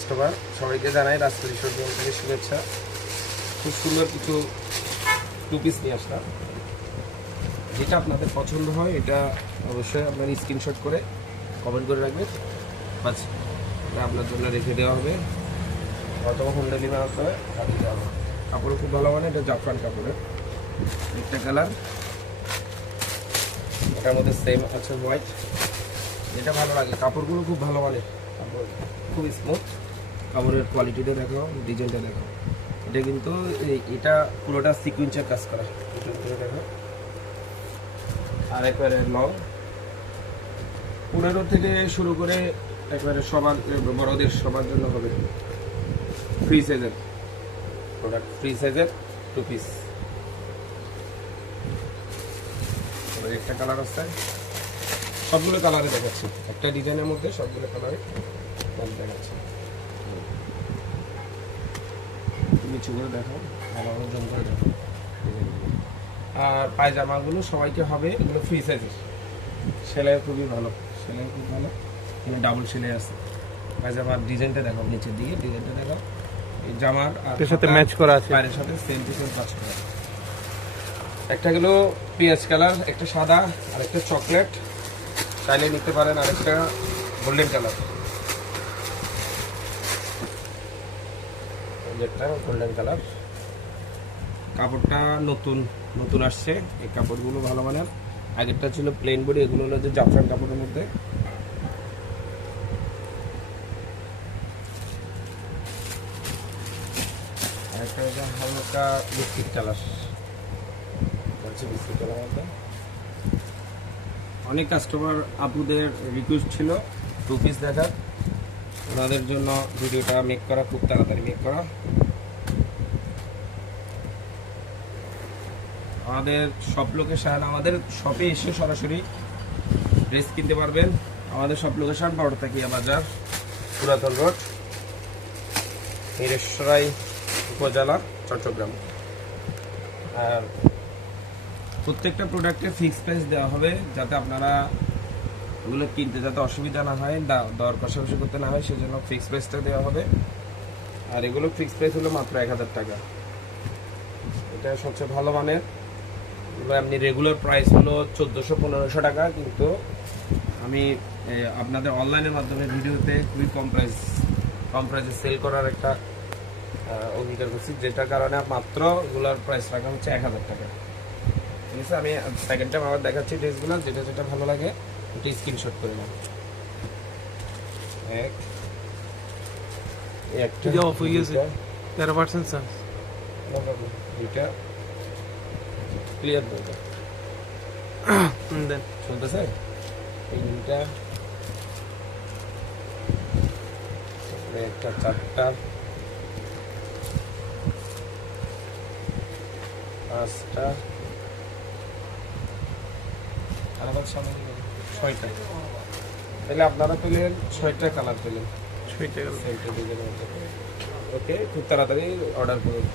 Customer, সবাইকে জানাই রাজশাহী বিশ্ববিদ্যালয় থেকে শুভেচ্ছা। খুব সুন্দর কিছু টু পিস নিয়ে আসলাম। যেটা আপনাদের পছন্দ হয় এটা অবশ্যই আপনার স্ক্রিনশট করে কমেন্ট করে রাখবেন, বাস এটা আপনার জন্য রেখে দেওয়া হবে, অথবা হোম ডেলিভারি আসতে হবে পাঠিয়ে দেওয়া হবে। কাপড় খুব ভালো, মানে এটা জাফরান কাপড়ের একটা কালার, এটার মধ্যে সেম আছে হোয়াইট। যেটা ভালো লাগে, কাপড়গুলো খুব ভালো, মানে কাপড় খুব স্মুথ। কাপড়ের কোয়ালিটিটা দেখো, ডিজাইনটা দেখো। এটা কিন্তু এটা পুরোটা সিকুয়েন্সের কাজ করা, দেখো। আর একবারে লং 15 থেকে শুরু করে একবারে সবার, বড়দের সবার জন্য হবে। ফ্রি সাইজের প্রোডাক্ট, ফ্রি সাইজের টু পিস। একটা কালার আছে, সবগুলো কালারে দেখাচ্ছি, একটা ডিজাইনের মধ্যে সবগুলো কালারে দেখাচ্ছি। নিচু করে দেখো, ভালোভাবে জম করে দেখো। আর পায়জামাগুলো সবাইকে হবে, এগুলো ফ্রি সাইজের, সেলাই খুবই ভালো, সেলাই খুব ভালো, এখানে ডাবল সেলাই আছে। পায়জামার ডিজাইনটা দেখো, নিচের দিকে ডিজাইনটা দেখো, এই জামার আর সাথে ম্যাচ করা আছে, পায়ের সাথে সেম টু সেম কাজ করা। একটা গেলো পেঁয়াজ কালার, একটা সাদা, আর একটা চকলেট, চাইলে নিতে পারেন, আর একটা গোল্ডেন কালার, একটা গোল্ডেন কালার। কাপড়টা নতুন নতুন আসছে, এই কাপড়গুলো ভালো মানের। আগেরটা ছিল প্লেন বডি, এগুলো হলো যে জাফরান কাপড়ের মধ্যে। আর একটা হচ্ছে হালকা বিস্কিট কালার, বিস্কিট কালার মধ্যে। অনেক কাস্টমার আপুদের রিকোয়েস্ট ছিল টু পিস দেখার, ওনাদের জন্য ভিডিওটা মেক করা, খুব তাড়াতাড়ি মেক করা। আমাদের সব লোকেশান, আমাদের শপে এসে সরাসরি ড্রেস কিনতে পারবেন। আমাদের সব লোকেশান বড়তাকিয়া বাজার, পুরাতন রোড, মিরেশ্বরাই উপজেলা, চট্টগ্রাম। আর প্রত্যেকটা প্রোডাক্টে ফিক্সড প্রাইস দেওয়া হবে, যাতে আপনারা ওগুলো কিনতে যাতে অসুবিধা না হয়, দর কষাকষি করতে না হয়, সেজন্য ফিক্সড প্রাইসটা দেওয়া হবে। আর এগুলো ফিক্সড প্রাইস হলো মাত্র 1000 টাকা। এটা সবচেয়ে ভালো মানের। আপনি রেগুলার প্রাইস হলো 1400-1500 টাকা, কিন্তু আমি আপনাদের অনলাইনের মাধ্যমে ভিডিওতে খুবই কম প্রাইসে সেল করার একটা অঙ্গীকার করছি, যেটার কারণে মাত্র এগুলোর প্রাইস রাখা হচ্ছে 1000 টাকা। ঠিক আছে, আমি সেকেন্ড টাইম আবার দেখাচ্ছি ড্রেসগুলো, যেটা যেটা ভালো লাগে ওটা স্ক্রিনশট করে নেব। একটা 13% স্যার, দুইটা ক্লিয়ার বলতে দেন চলতেছে। এই দুইটা, একটা, চারটা, পাঁচটা, আর আবার সামনে 6টা। তাহলে আপনারা পেলেন 6টা কালার পেলেন, 6 টাকা। ওকে, খুব তাড়াতাড়ি অর্ডার করুন।